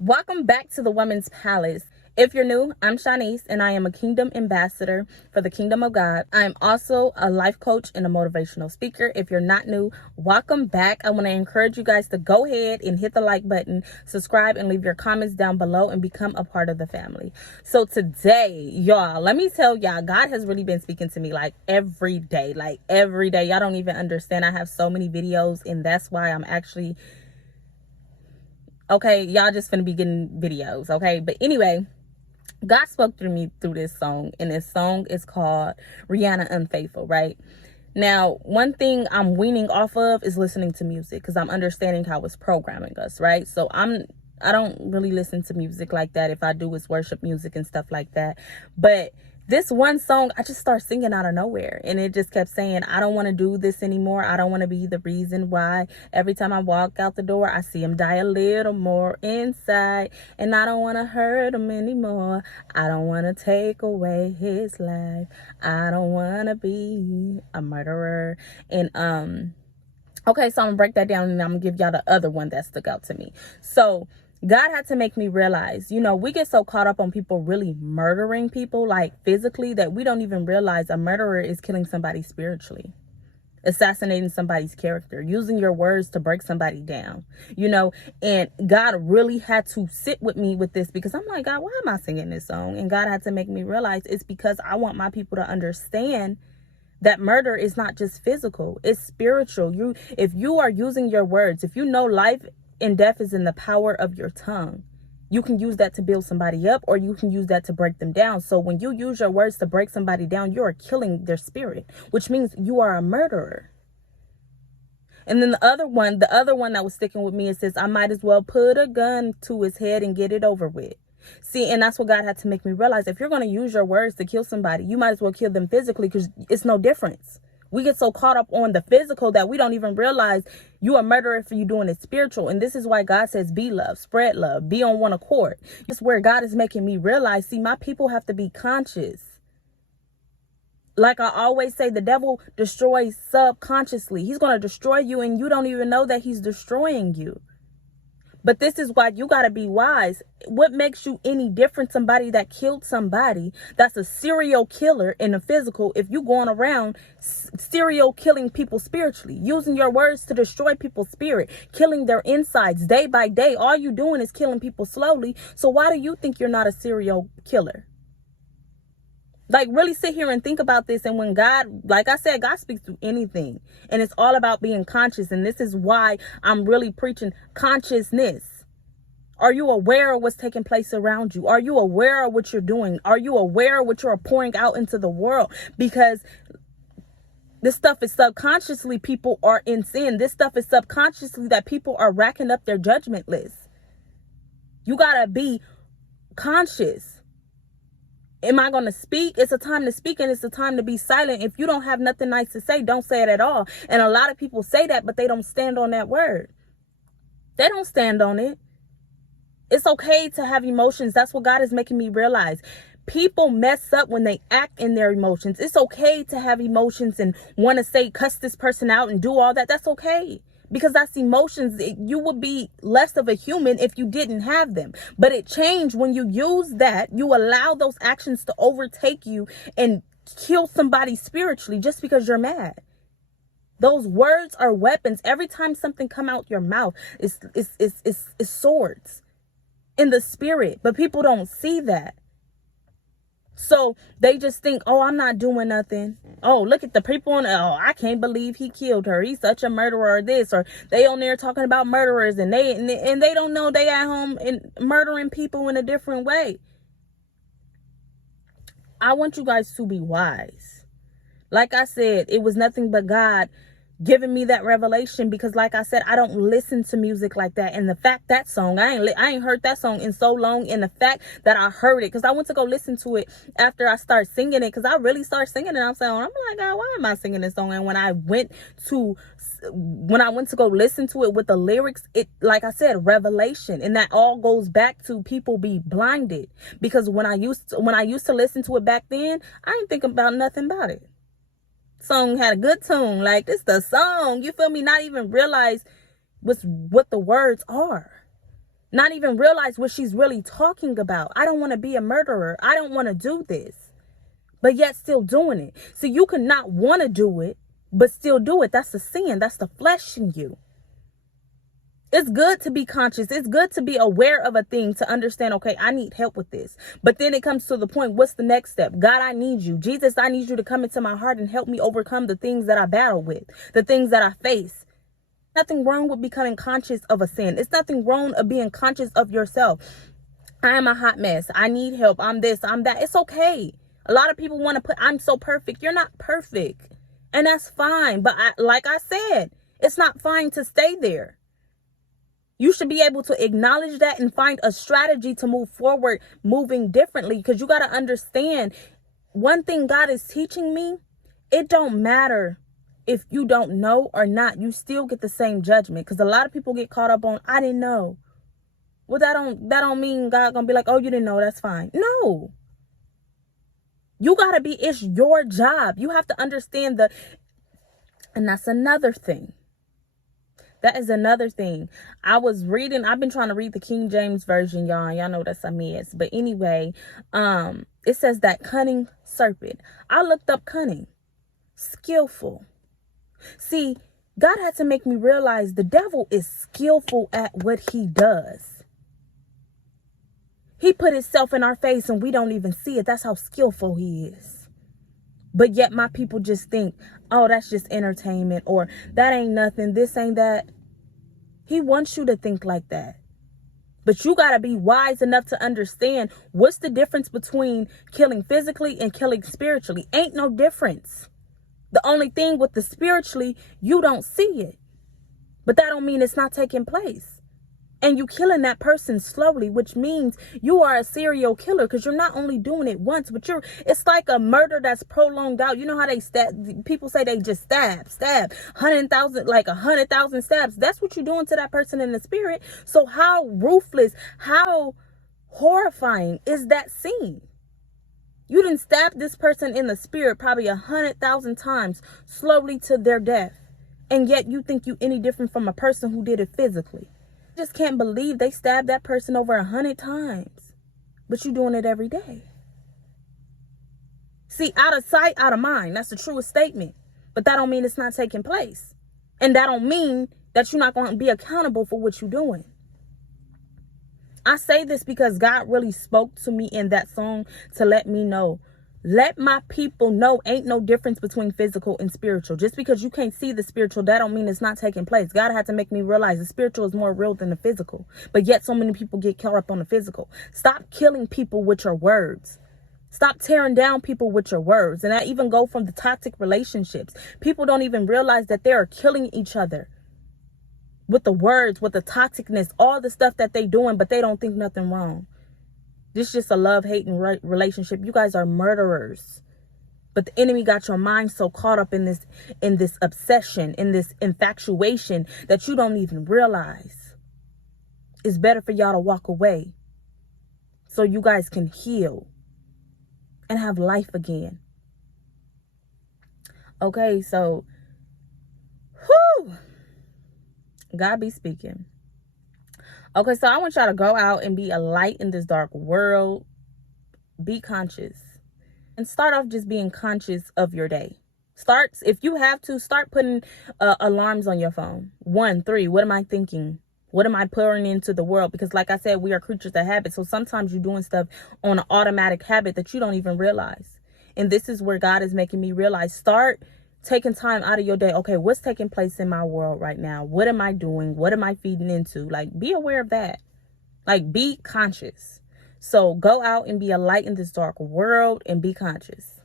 Welcome back to the Women's Palace. If you're new, I'm Shanice, and I am a kingdom ambassador for the kingdom of God. I am also a life coach and a motivational speaker. If you're not new, welcome back. I want to encourage you guys to go ahead and hit the like button, subscribe, and leave your comments down below and become a part of the family. So today, y'all, let me tell y'all, God has really been speaking to me like every day. Y'all don't even understand. I have so many videos, and that's why I'm actually... Okay, y'all just finna be getting videos, okay? But anyway, God spoke through me through this song, and this song is called Rihanna Unfaithful, right? Now, one thing I'm weaning off of is listening to music because I'm understanding how it's programming us, right? So I don't really listen to music like that. If I do, it's worship music and stuff like that. But this one song, I just start singing out of nowhere, and it just kept saying, I don't want to do this anymore. I don't want to be the reason why every time I walk out the door, I see him die a little more inside, and I don't want to hurt him anymore. I don't want to take away his life. I don't want to be a murderer. And okay, so I'm gonna break that down, and I'm gonna give y'all the other one that stuck out to me. So God had to make me realize, we get so caught up on people really murdering people, like physically, that we don't even realize a murderer is killing somebody spiritually, assassinating somebody's character, using your words to break somebody down, and God really had to sit with me with this, because I'm like, God, why am I singing this song? And God had to make me realize it's because I want my people to understand that murder is not just physical, it's spiritual. If you are using your words, if you know life and death is in the power of your tongue, you can use that to build somebody up, or you can use that to break them down. So when you use your words to break somebody down, you are killing their spirit, which means you are a murderer. And then the other one that was sticking with me, it says, I might as well put a gun to his head and get it over with. See, and that's what God had to make me realize. If you're going to use your words to kill somebody, you might as well kill them physically, because it's no difference. We get so caught up on the physical that we don't even realize you are a murderer for you doing it spiritual. And this is why God says, be love, spread love, be on one accord. It's where God is making me realize, see, my people have to be conscious. Like I always say, the devil destroys subconsciously. He's going to destroy you, and you don't even know that he's destroying you. But this is why you got to be wise. What makes you any different? Somebody that killed somebody, that's a serial killer in the physical, if you going around serial killing people spiritually, using your words to destroy people's spirit, killing their insides day by day, all you doing is killing people slowly. So why do you think you're not a serial killer? Like, really sit here and think about this. And when God, like I said, God speaks through anything. And it's all about being conscious. And this is why I'm really preaching consciousness. Are you aware of what's taking place around you? Are you aware of what you're doing? Are you aware of what you're pouring out into the world? Because this stuff is subconsciously, people are in sin. This stuff is subconsciously that people are racking up their judgment list. You got to be conscious. Am I going to speak? It's a time to speak, and it's a time to be silent. If you don't have nothing nice to say, don't say it at all. And a lot of people say that, but they don't stand on that word. They don't stand on it. It's okay to have emotions. That's what God is making me realize. People mess up when they act in their emotions. It's okay to have emotions and want to say, cuss this person out and do all that. That's okay. Because that's emotions. You would be less of a human if you didn't have them. But it changed when you use that. You allow those actions to overtake you and kill somebody spiritually just because you're mad. Those words are weapons. Every time something come out your mouth, it's swords in the spirit. But people don't see that. So they just think, oh, I'm not doing nothing. Oh, look at the people on, oh, I can't believe he killed her. He's such a murderer, or this, or they on there talking about murderers, and they don't know they at home and murdering people in a different way. I want you guys to be wise. Like I said, it was nothing but God giving me that revelation, because like I said, I don't listen to music like that. And the fact that song, I ain't heard that song in so long. And the fact that I heard it, because I went to go listen to it after I started singing it, because I really started singing it. I'm like, God, why am I singing this song? And when I went to go listen to it with the lyrics, it, like I said, revelation. And that all goes back to people be blinded, because when I used to listen to it back then, I didn't think about nothing about it. Song had a good tune, like this the song, you feel me? Not even realize what the words are. not even realize what she's really talking about. I don't want to be a murderer. I don't want to do this, but yet still doing it. So you can not want to do it, but still do it. That's the sin. That's the flesh in you. It's good to be conscious. It's good to be aware of a thing, to understand, okay, I need help with this. But then it comes to the point, what's the next step? God, I need you. Jesus, I need you to come into my heart and help me overcome the things that I battle with, the things that I face. Nothing wrong with becoming conscious of a sin. It's nothing wrong of being conscious of yourself. I am a hot mess. I need help. I'm this, I'm that. It's okay. A lot of people want to put, I'm so perfect. You're not perfect. And that's fine. But like I said, it's not fine to stay there. You should be able to acknowledge that and find a strategy to move forward, moving differently. Because you got to understand, one thing God is teaching me, it don't matter if you don't know or not, you still get the same judgment. Because a lot of people get caught up on, I didn't know. Well, that don't mean God gonna be like, oh, you didn't know, that's fine. No. You gotta be, it's your job. You have to understand and that's another thing. That is another thing. I've been trying to read the King James Version, y'all. Y'all know that's a mess. But anyway, it says that cunning serpent. I looked up cunning. Skillful. See, God had to make me realize the devil is skillful at what he does. He put himself in our face and we don't even see it. That's how skillful he is. But yet my people just think, oh, that's just entertainment, or that ain't nothing, this ain't that. He wants you to think like that. But you got to be wise enough to understand what's the difference between killing physically and killing spiritually. Ain't no difference. The only thing with the spiritually, you don't see it. But that don't mean it's not taking place. And you killing that person slowly, which means you are a serial killer, because you're not only doing it once, but it's like a murder that's prolonged out. You know how people say they just stab 100,000 stabs. That's what you're doing to that person in the spirit. So how ruthless, how horrifying is that scene? You didn't stab this person in the spirit probably 100,000 times, slowly to their death. And yet you think you any different from a person who did it physically. Just can't believe they stabbed that person over 100 times, but you doing it every day. See, out of sight, out of mind. That's the truest statement. But that don't mean it's not taking place. And that don't mean that you're not going to be accountable for what you're doing. I say this because God really spoke to me in that song to let me know. Let my people know ain't no difference between physical and spiritual. Just because you can't see the spiritual, that don't mean it's not taking place. God had to make me realize the spiritual is more real than the physical. But yet so many people get caught up on the physical. Stop killing people with your words. Stop tearing down people with your words. And that even go from the toxic relationships. People don't even realize that they are killing each other with the words, with the toxicness, all the stuff that they doing, but they don't think nothing wrong. This is just a love-hating relationship. You guys are murderers. But the enemy got your mind so caught up in this obsession, in this infatuation, that you don't even realize. It's better for y'all to walk away so you guys can heal and have life again. Okay, so, God be speaking. Okay, so I want y'all to go out and be a light in this dark world. Be conscious. And start off just being conscious of your day. If you have to, start putting alarms on your phone. 1, 3, what am I thinking? What am I pouring into the world? Because like I said, we are creatures of habit. So sometimes you're doing stuff on an automatic habit that you don't even realize. And this is where God is making me realize. Start taking time out of your day. Okay, what's taking place in my world right now? What am I doing? What am I feeding into? Like, be aware of that. Like, be conscious. So go out and be a light in this dark world and be conscious.